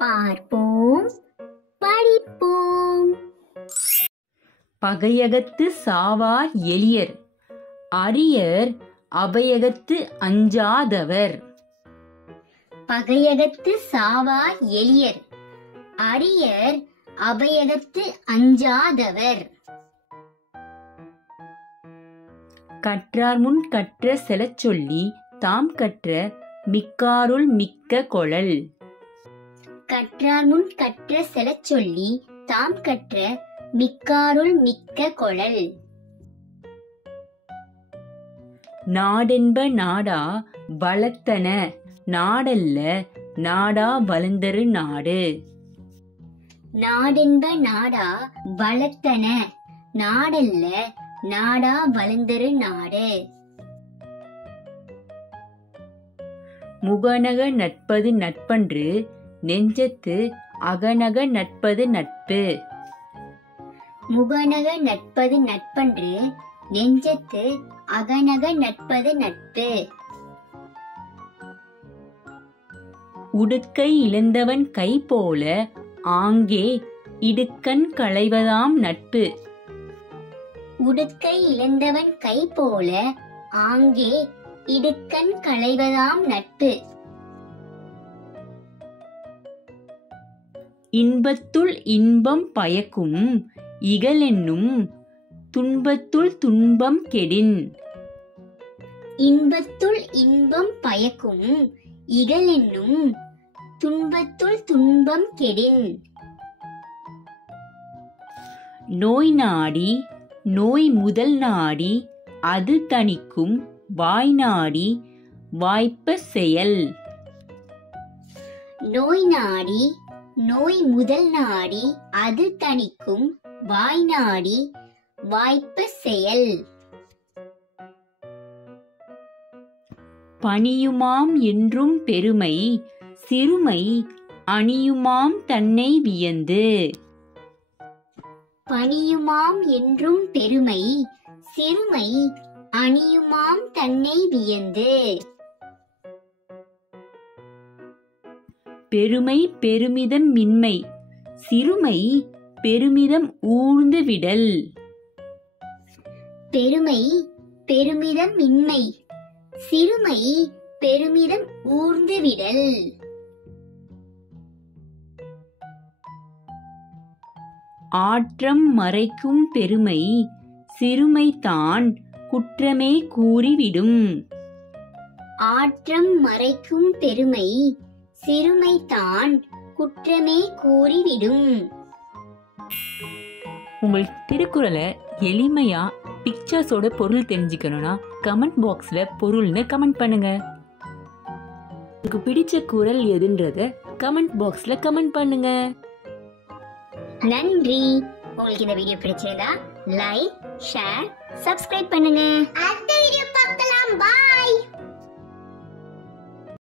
பார்ப்போம், படிப்போம். பகையகத்து சாவார் எளியர், arrear அபயகத்து அஞ்சாதவர். பகையகத்து சாவார் எளியர், arrear அபயகத்து அஞ்சாதவர். கற்றார் முன் கற்ற செலச் சொல்லி தாம் கற்ற மிக்காருள் மிக்க கொளல். கற்றார் முன் கற்ற செலச் சொல்லி தாம் கற்ற மிக்காருள் மிக்க கொளல். நாடென்ப நாடா வளத்தன, நாடல்ல நாடா வளர்ந்தரு நாடு. நாடென்ப நாடா வளத்தன, நாடல்ல நாடா வளர்ந்தரு நாடு. முகநக நட்பது நட்பன்று, நெஞ்சத்து அகநக நட்பது நட்பு. முகநக நட்பது நட்பன்று, நெஞ்சத்து அகநக நட்பது நட்பு. உடுக்கை இழந்தவன் கை போல, ஆங்கே இடுக்கண் களைவதாம் நட்பு. உடுக்கை இழந்தவன் கை போல, ஆங்கே இடுக்கண் களைவதாம் நட்பு. இன்பத்துள் இன்பம் பயக்கும், இகலென்னும் துன்பத்துள் துன்பம் கெடின். இன்பத்துள் இன்பம் பயக்கும், இகலென்னும் துன்பத்துள் துன்பம் கெடின். நோய் நாடி நோய் முதல் நாடி, அது தணிக்கும் வாய் நாடி வாய்ப்ப செயல். நோய் நாடி நோய் முதல் நாடி, அது தணிக்கும் வாய் நாடி வாய்ப்ப செயல். பணியுமாம் என்றும் பெருமை, சிறுமை அணியுமாம் தன்னை வியந்து. பணியுமாம் என்றும் பெருமை, சிறுமை அணியுமாம் தன்னை வியந்து. பெருமை பெருமிதம் மின்மை, சிறுமை பெருமிதம் ஊழ்ந்து விடல். பெருமை பெருமிதம் இன்மை, சிறுமை பெருமிதம் ஊர்ந்து விடல். ஆற்றம் மறைக்கும் பெருமை, சிறுமை தான் குற்றமே கூறிவிடும். ஆற்றம் மறைக்கும் பெருமை, சிறுமை தான் குற்றமே கூறிவிடும். உங்கள் திருக்குறளை எளிமையா பிக்சர்ஸோட பொருள் தெரிஞ்சுக்கணும்னா கமெண்ட் பாக்ஸ்ல பொருள்னு கமெண்ட் பண்ணுங்க. உங்களுக்கு பிடிச்ச குறள் எதுன்றத கமெண்ட் பாக்ஸ்ல கமெண்ட் பண்ணுங்க. நன்றி. உங்களுக்கு இந்த வீடியோ பிடிச்சிருந்தா லைக், ஷேர், சப்ஸ்கிரைப் பண்ணுங்க. அடுத்த வீடியோ பார்க்கலாம். பாய்.